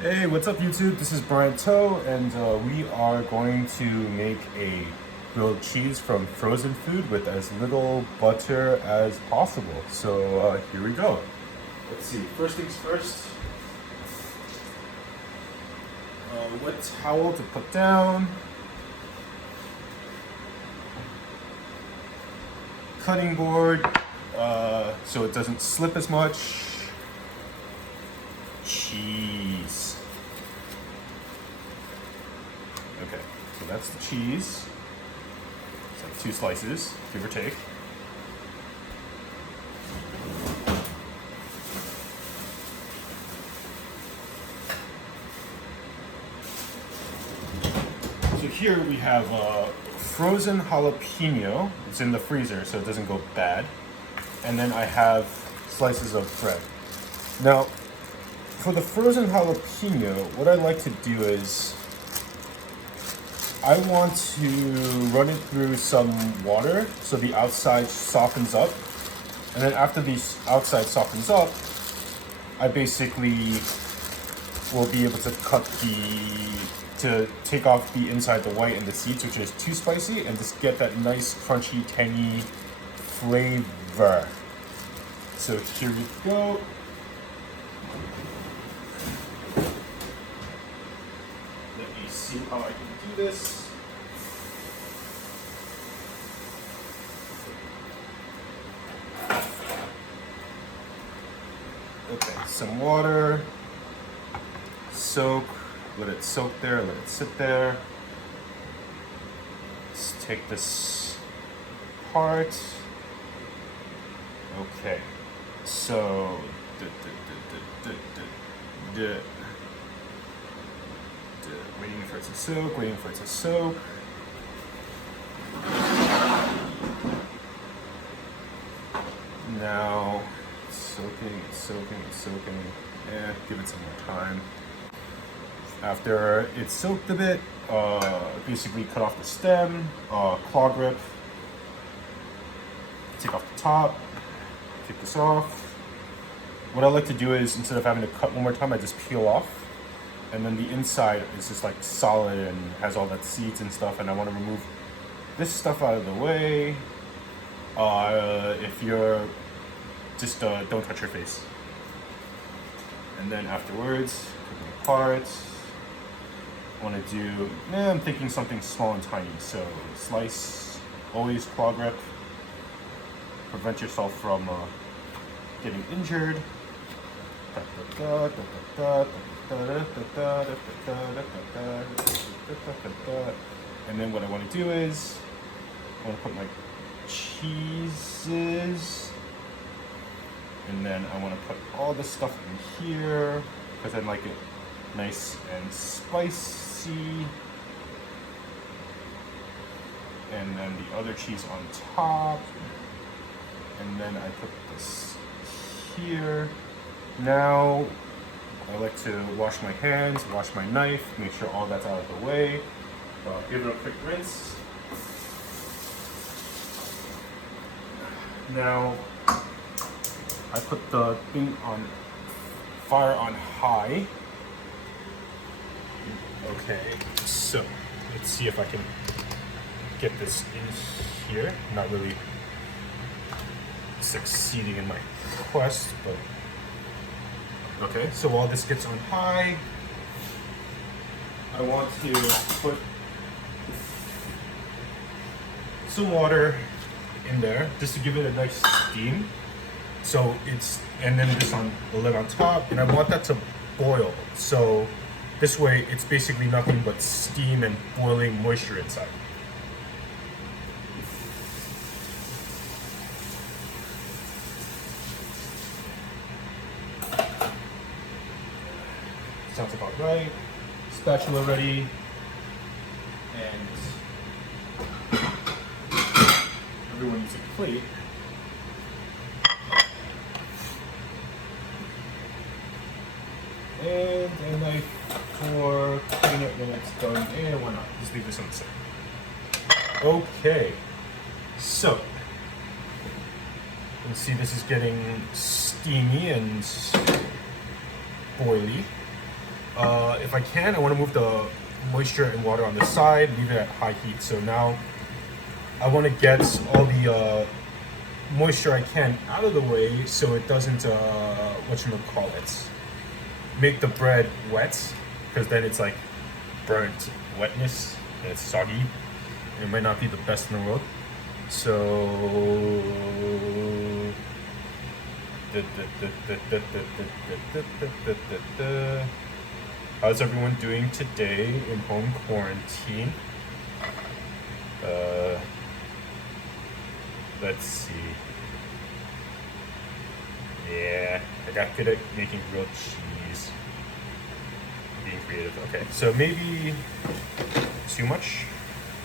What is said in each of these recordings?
Hey, what's up YouTube? This is Brian Toe, and we are going to make a grilled cheese from frozen food with as little butter as possible. So here we go. Let's see, first things first, wet towel to put down, cutting board so it doesn't slip as much, cheese. Okay, so that's the cheese. It's like 2 slices, give or take. So here we have frozen jalapeno. It's in the freezer so it doesn't go bad. And then I have slices of bread. Now, for the frozen jalapeno, what I like to do is I want to run it through some water so the outside softens up. And then after the outside softens up, I basically will be able to take off the inside, the white and the seeds, which is too spicy, and just get that nice crunchy, tangy flavor. So here we go. Let me see how I can do this. Okay, some water, soak, let it soak there, let it sit there. Let's take this apart. Okay, so, waiting for it to soak, waiting for it to soak. Now, soaking, and give it some more time. After it's soaked a bit, basically cut off the stem, claw grip, take off the top, take this off. What I like to do is, instead of having to cut one more time, I just peel off. And then the inside is just like solid and has all that seeds and stuff, and I want to remove this stuff out of the way. If you're just don't touch your face. And then afterwards, put them apart. I want to do, I'm thinking something small and tiny. So slice, always claw grip. Prevent yourself from getting injured. And then what I want to do is, I want to put my cheeses, and then I want to put all this stuff in here because I like it nice and spicy. And then the other cheese on top, and then I put this here. Now I like to wash my hands, wash my knife, make sure all that's out of the way. Give it a quick rinse. Now I put the thing on fire on high. Okay, so let's see if I can get this in here. Not really succeeding in my quest, but okay. So while this gets on high, I want to put some water in there just to give it a nice steam. So and then this on the lid on top, and I want that to boil. So this way it's basically nothing but steam and boiling moisture inside. Sounds about right. Spatula ready. And everyone needs a plate. And a knife for cutting it when it's done. And why not? Just leave this on the side. Okay. So, you can see this is getting steamy and boily. If I can, I want to move the moisture and water on the side, leave it at high heat. So now I want to get all the moisture I can out of the way so it doesn't, whatchamacallit, make the bread wet, because then it's like burnt wetness and it's soggy. It might not be the best in the world. So how's everyone doing today in home quarantine? Let's see. Yeah, I got good at making grilled cheese. Being creative. Okay, so maybe too much?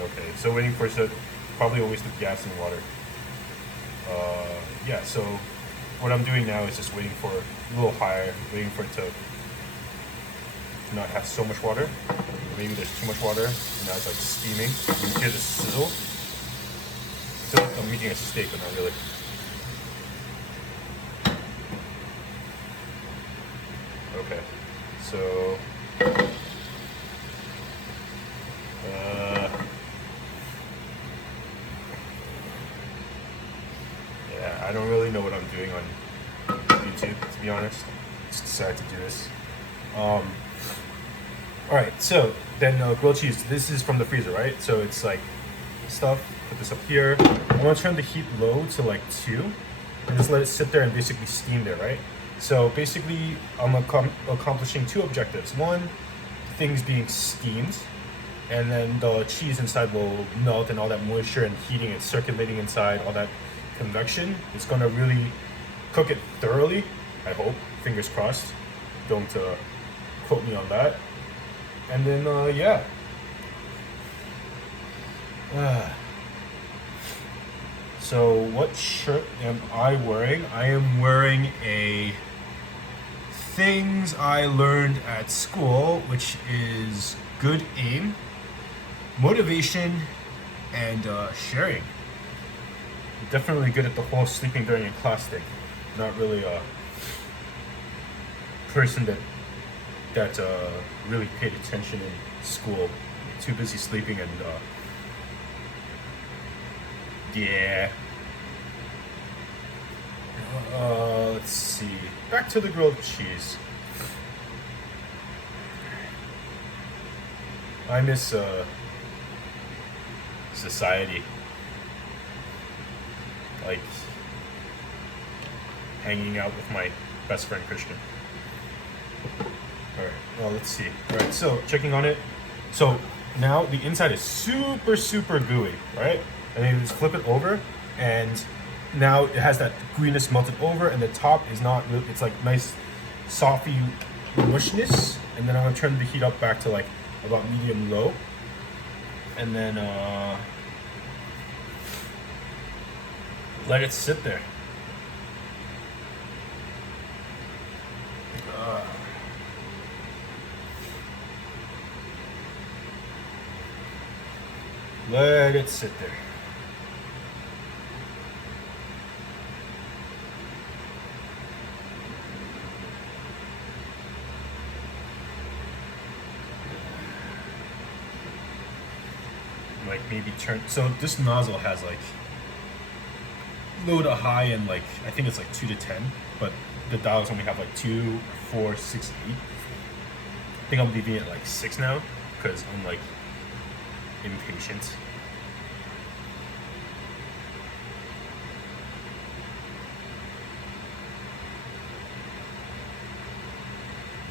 Okay, so waiting for it, probably a waste of gas and water. Yeah, so what I'm doing now is just waiting for a little higher, waiting for it to not have so much water. Maybe there's too much water, and now it's like steaming. You hear the sizzle. I feel like I'm making a steak, but not really. Okay, so yeah, I don't really know what I'm doing on YouTube, to be honest. Just decided to do this. All right, so then grilled cheese. This is from the freezer, right? So it's like stuff. Put this up here. I want to turn the heat low to like 2, and just let it sit there and basically steam there, right? So basically, I'm accomplishing 2 objectives. One, things being steamed, and then the cheese inside will melt, and all that moisture and heating and circulating inside, all that convection is going to really cook it thoroughly. I hope. Fingers crossed. Don't quote me on that. And then yeah. So what shirt am I wearing? I am wearing a things I learned at school, which is good aim, motivation, and sharing. Definitely good at the whole sleeping during a class thing. Not really a person that really paid attention in school. Too busy sleeping and yeah. Let's see. Back to the grilled cheese. I miss society. Like hanging out with my best friend Christian. Alright, well, let's see. Alright, so checking on it. So now the inside is super gooey, right? And then you just flip it over, and now it has that gooiness melted over, and the top is not really, it's like nice softy mushiness. And then I'm gonna turn the heat up back to like about medium low, and then let it sit there. Let it sit there. Like maybe turn, so this nozzle has like low to high, and like I think it's like 2 to 10, but the dials only have like 2, 4, 6, 8. I think I'm leaving it like 6 now because I'm like impatient.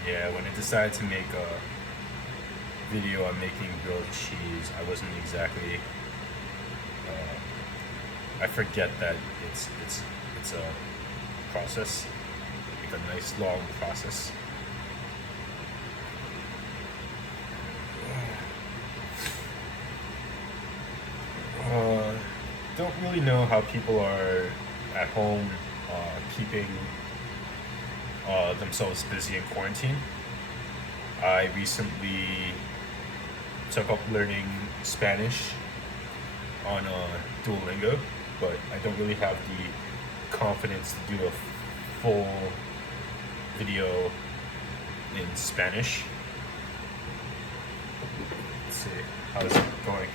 Yeah, when I decided to make a video on making grilled cheese, I wasn't exactly. I forget that it's a process, like a nice long process. Don't really know how people are at home keeping themselves busy in quarantine. I recently took up learning Spanish on Duolingo, but I don't really have the confidence to do a full video in Spanish. Let's see, how is it going?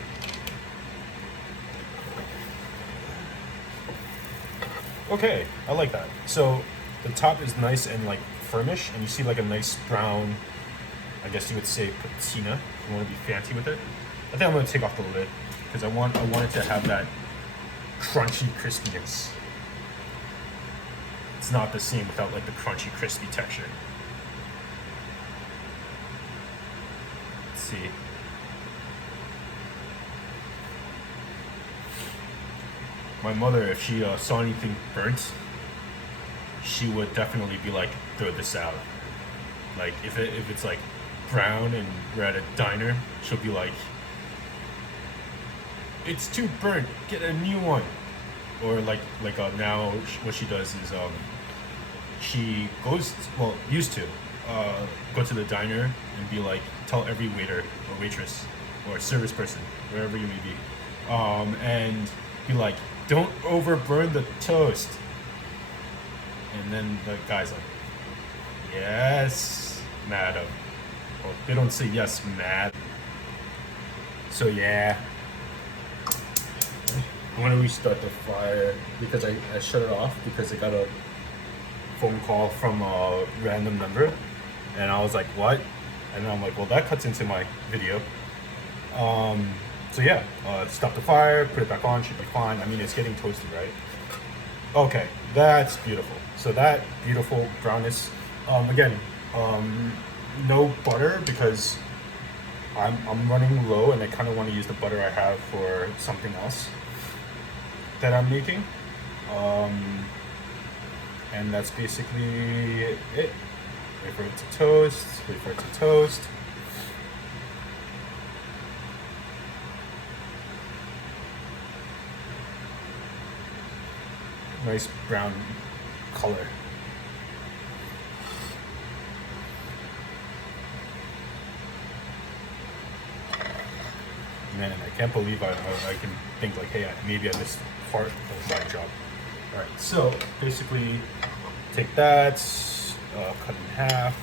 Okay, I like that. So the top is nice and like firmish, and you see like a nice brown, I guess you would say patina, if you want to be fancy with it. I think I'm gonna take off the lid because I want it to have that crunchy crispiness. It's not the same without like the crunchy crispy texture. Let's see. My mother, if she saw anything burnt, she would definitely be like, throw this out. Like if it's like brown and we're at a diner, she'll be like, it's too burnt, get a new one. Or now what she does is she goes, well, used to go to the diner and be like, tell every waiter or waitress or service person, wherever you may be, and be like, don't overburn the toast. And then the guy's like, yes, madam. Well, they don't say yes, mad. So yeah, I want to restart the fire because I shut it off because I got a phone call from a random number, and I was like, what? And then I'm like, well, that cuts into my video. So yeah, stop the fire, put it back on, should be fine. I mean, it's getting toasted, right? Okay, that's beautiful. So that beautiful brownness. Again, no butter because I'm running low and I kind of want to use the butter I have for something else that I'm making. And that's basically it. Wait for it to toast, wait for it to toast. Nice brown color. Man, I can't believe I can think like, hey, maybe I missed part of my job. All right, so basically take that, cut in half,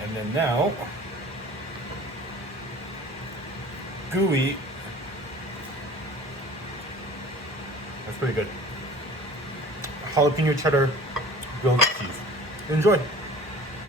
and then now gooey. That's pretty good. Jalapeno cheddar grilled cheese. Enjoy.